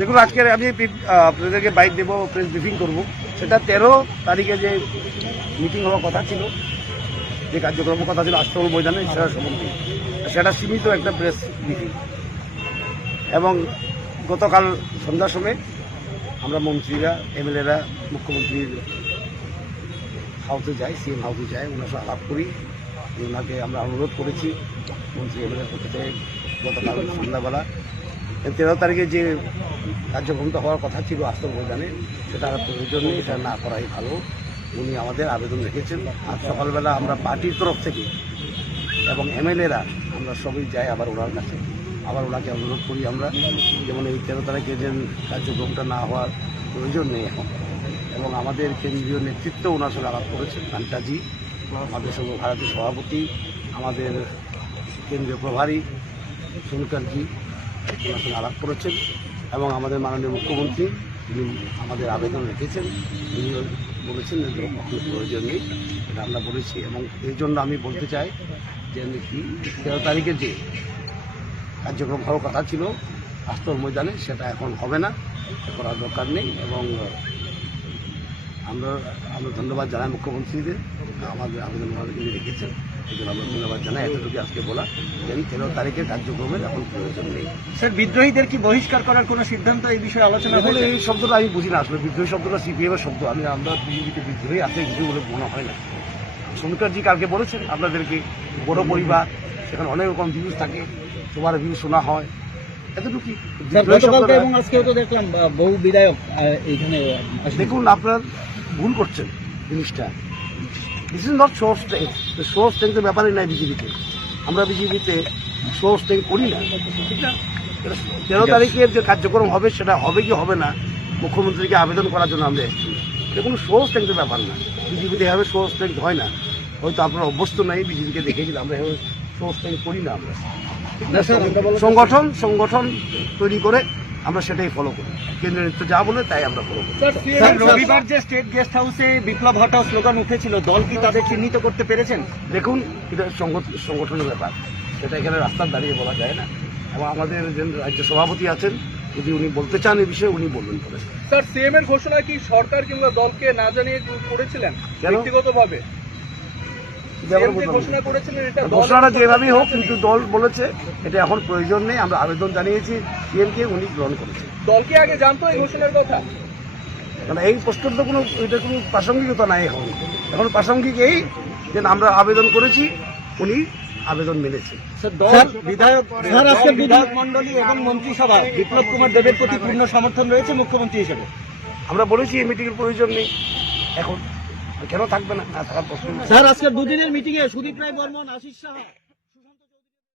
দেখুন, আজকে আমি আপনাদেরকে বাইক দেবো, প্রেস ব্রিফিং করবো। সেটা 13 তারিখে যে মিটিং হওয়ার কথা ছিল, যে কার্যক্রমের কথা ছিল আস্তরল ময়দানে, সেটা সম্বন্ধে সেটা সীমিত একটা প্রেস ব্রিফিং। এবং গতকাল সন্ধ্যার সময় আমরা মন্ত্রীরা, এমএলএরা মুখ্যমন্ত্রীর হাউসে যাই, সিএম হাউসে যাই, ওনার সাথে আলাপ করি। ওনাকে আমরা অনুরোধ করেছি মন্ত্রী এমএলএর পক্ষ থেকে গতকাল সন্ধ্যাবেলা 13 তারিখে যে কার্যক্রমটা হওয়ার কথা ছিল আস্তর ময়দানে, সেটা প্রয়োজন নেই, সেটা না করাই ভালো। উনি আমাদের আবেদন রেখেছেন। আজ সকালবেলা আমরা পার্টির তরফ থেকে এবং এমএলএরা আমরা সবাই যাই আবার ওনার কাছে, আবার ওনাকে অনুরোধ করি আমরা, যেমন এই 13 তারিখে যে কার্যক্রমটা না হওয়ার প্রয়োজন নেই এখন। এবং আমাদের কেন্দ্রীয় নেতৃত্ব ওনার সঙ্গে আলাপ করেছেন, ঘান্টাজি আমাদের সর্বভারতীয় সভাপতি, আমাদের কেন্দ্রীয় প্রভারী সোনকারজি ওনার সঙ্গে আলাপ করেছেন। এবং আমাদের মাননীয় মুখ্যমন্ত্রী তিনি আমাদের আবেদন রেখেছেন, তিনি বলেছেন যে কখনো প্রয়োজন নেই, এটা আমরা বলেছি। এবং এই জন্য আমি বলতে চাই যে 13 তারিখে যে কার্যক্রম হওয়ার কথা ছিল আস্তর ময়দানে, সেটা এখন হবে না, করার দরকার নেই। এবং আমরা ধন্যবাদ জানাই মুখ্যমন্ত্রীদের, আমাদের আবেদন তিনি রেখেছেন, এই জন্য আমরা ধন্যবাদ জানাই। এতটুকু আজকে বলা যে 13 তারিখের কার্যক্রমের এখন প্রয়োজন নেই। স্যার, বিদ্রোহীদের কি বহিষ্কার করার কোনো সিদ্ধান্ত এই বিষয়ে আলোচনা হয়েছে? এই শব্দটা আমি বুঝি না, আসলে বিদ্রোহী শব্দটা সিপিএমের শব্দ। আমরা বিজেপিতে বিদ্রোহী আছে কিছু বলে মনে হয় না। সোনকারজি কালকে বলেছেন আপনাদেরকে, বড় পরিবার, সেখানে অনেক রকম ভিউজ থাকে, সবার ভিউ শোনা হয়, এতটুকু। এবং আজকেও তো দেখলাম বহু বিধায়ক এইখানে। দেখুন, আপনার ভুল করছেন জিনিসটা। This is not show of strength. Show of স্ট্রেংথের ব্যাপারই নাই বিজেপিতে। আমরা বিজেপিতে শো অফ স্ট্রেংথ করি না, ঠিক না? 13 তারিখের যে কার্যক্রম হবে সেটা হবে কি হবে না, মুখ্যমন্ত্রীকে আবেদন করার জন্য আমরা এসেছি। এটা কোনো শো অফ স্ট্রেংথের ব্যাপার না। বিজেপিতে এভাবে শো অফ স্ট্রেংথ হয় না। হয়তো আপনারা অভ্যস্ত নাই, বিজেপিকে দেখেছিলাম, আমরা এভাবে শো অফ স্ট্রেংথ করি না। আমরা সংগঠন তৈরি করে আমরা সেটাই ফলো করি। কেন্দ্রীয় নেতৃত্ব যা বলে তাই আমরা ফলো করি। রবিবার যে স্টেট গেস্ট হাউসে বিপ্লব হটাও স্লোগান উঠেছিল, দল কি তাদের চিহ্নিত করতে পেরেছেন? দেখুন, এটা সংগঠনের ব্যাপার, সেটা এখানে রাস্তার দাঁড়িয়ে বলা যায় না। এবং আমাদের যে রাজ্য সভাপতি আছেন, যদি উনি বলতে চান এই বিষয়ে উনি বলবেন করে। স্যার, সিএম এর ঘোষণা কি সরকার কিংবা দলকে না জানিয়ে করেছিলেন ব্যক্তিগতভাবে? ঘোষণাটা যেভাবেই হোক, কিন্তু দল বলেছে এটা এখন প্রয়োজন নেই। আমরা আবেদন জানিয়েছি সিএমকে, উনি গ্রহণ করেছেন। দল কি আগে জানতো এই ঘোষণার কথা? কারণ এই প্রশ্নটা এটা কোনো প্রাসঙ্গিকতা নাই এখন। এখন প্রাসঙ্গিক এই যে আমরা আবেদন করেছি, উনি আবেদন মেনেছে। বিধায়ক মন্ডলী এবং মন্ত্রিসভা বিপ্লব কুমার দেবের প্রতি পূর্ণ সমর্থন রয়েছে মুখ্যমন্ত্রী হিসেবে। আমরা বলেছি এই মিটিংয়ের প্রয়োজন নেই, এখন কেন থাকবে না? থাকার প্রশ্ন। স্যার, আজকে দুদিনের মিটিংয়ে সুদীপ রায় বর্মন, আশিস সাহা